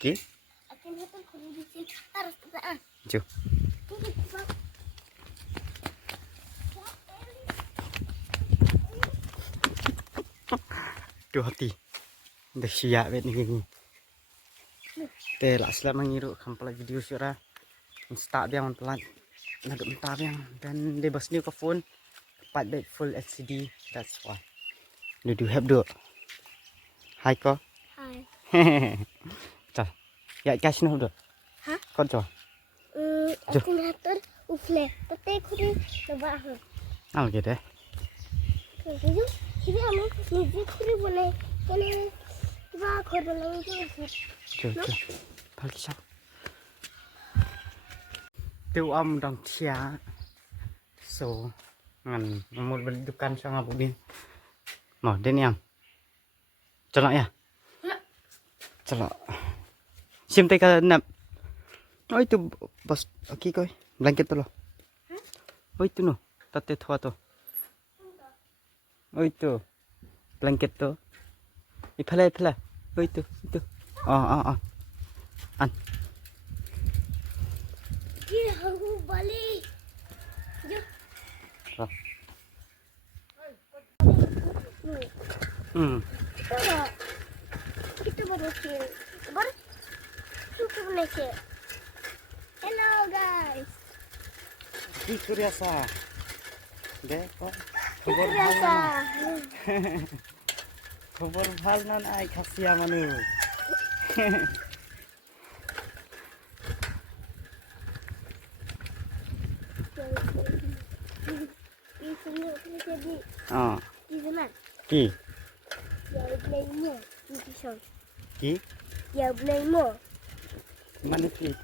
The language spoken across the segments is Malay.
Ki? Akin hatun kuri bisin harus kita Jo. Duh hati. Dah siap bet ni. Teh lah selama ngiru kampala video syura. Start biang pelan. Nak mentah biang dan bebas ni ke phone. Pat bet full LCD. That's why. Do have do. Hai ko. Hai. Chà. Ya cash no do. Hah? Kon cho. Akin hatun ufle. Pate kuri coba ho. Al gitu. Jadi ini আমি নিজে kuri boleh kene coba khor boleh itu. Chưa chưa. Phải sao? Tiêu âm đồng chia số ngàn một bên dukan sang abu bin. Mở đến em. Cho lại à? Cho lại. Sim tay ka nap. Oi tu bos aquí coi. Blanket tu lo. Oi tu no. Tate thua to. Oi tu. Blanket tu. Iphala iphala. Oi tu. Itu. Ăn. Ini aku balik. Rồi. Kita berhasil. Kita berhasil. Hello guys. Itu biasa. Deh kok. Kita biasa. Khobor bhal nan ai khasia manu. Di sana. Ki. Ya belaimo. Di sana. Ki. Ya belaimo. Mana ki?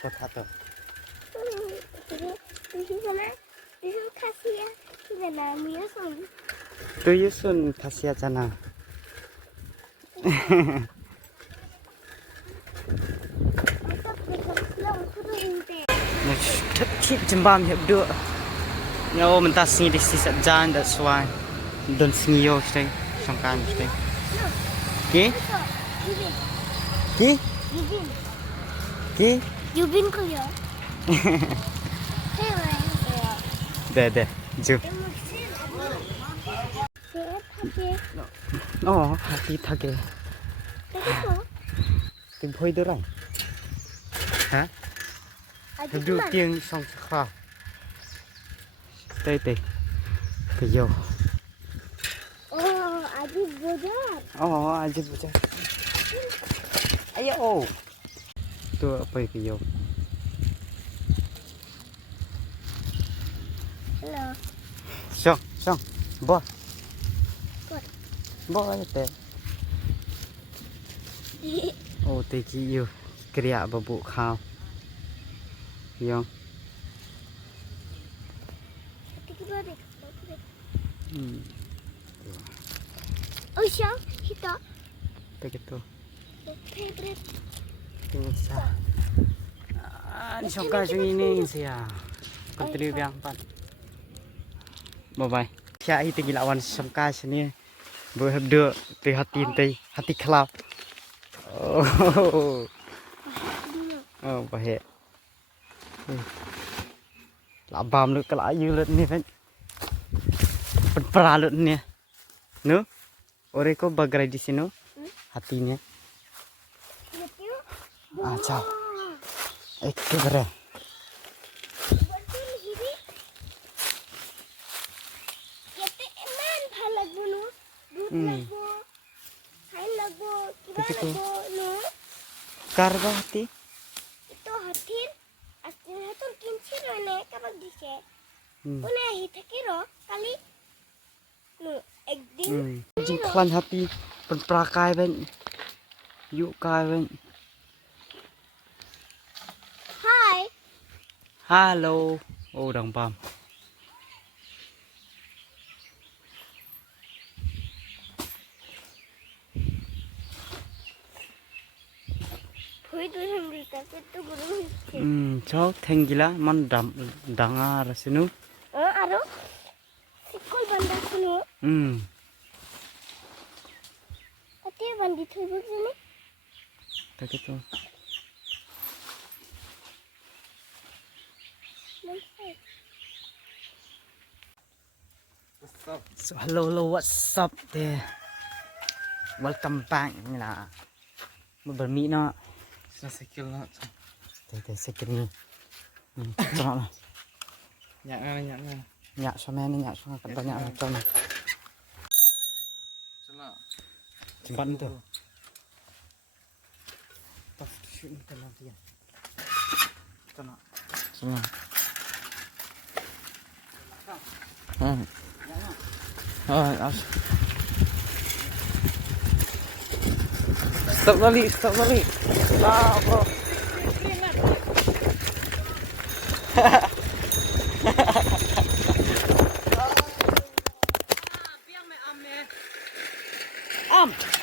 Kota to. Di sana. Di sana kasih ya. Di sana miasan. Tu yusun khasia jana. Chip jembam hiệp được. Nhau mình ta sinh đi sinh gian đã xoay. Đơn sinh yêu đây, trong can đây. Ki? Ki? Ki? Yubin ko ya. Để, ju. Hati thage. Tìm phơi được rồi. Hả? Hiệp được tiếng xong khá. Đây. Cái vô. Aji belajar. Aja baca. Ayo. Tu apa cái vô? Hello. Xong. Bo. Bo teh. Teh kiu. Kriya babu khao. Yang. Oh, siang kita. Begitu. Favorite. Tinggal sa. Ni songka sung ini siya. Continue biang pan. Bye bye. Siya itu gilawan songka sini. Berhubung prihatin teh hati kelap. Baik. Labam lu kalau ayu lu ni kan. Penperalut ni. No? Oreko bagrai di sini hatinya. Ciao. Itu keren. Karba hati? Itu hati. Aslinya itu kinci rene kapag dise. Una hitakiro kali. No, ekdin. Jingklan hati penprakai ben. Yuk kai ben. Hai. Halo. Đang pam. Cháu thanh gila man danga rasinu. Aro. Sikol banda sunu. Ati bandi thui buk sini. kayak gitu. So hello, what's up there? Welcome back là một bữa Mỹ nó Sa skill nó. để sẽ kinh như cho nó Nhạc nha. nhạc cho men nhạc cho cần tao nhạc cho này Cho nó. chính bắn từ tao chuyện cần làm tiền cho nó stop kali ah bro am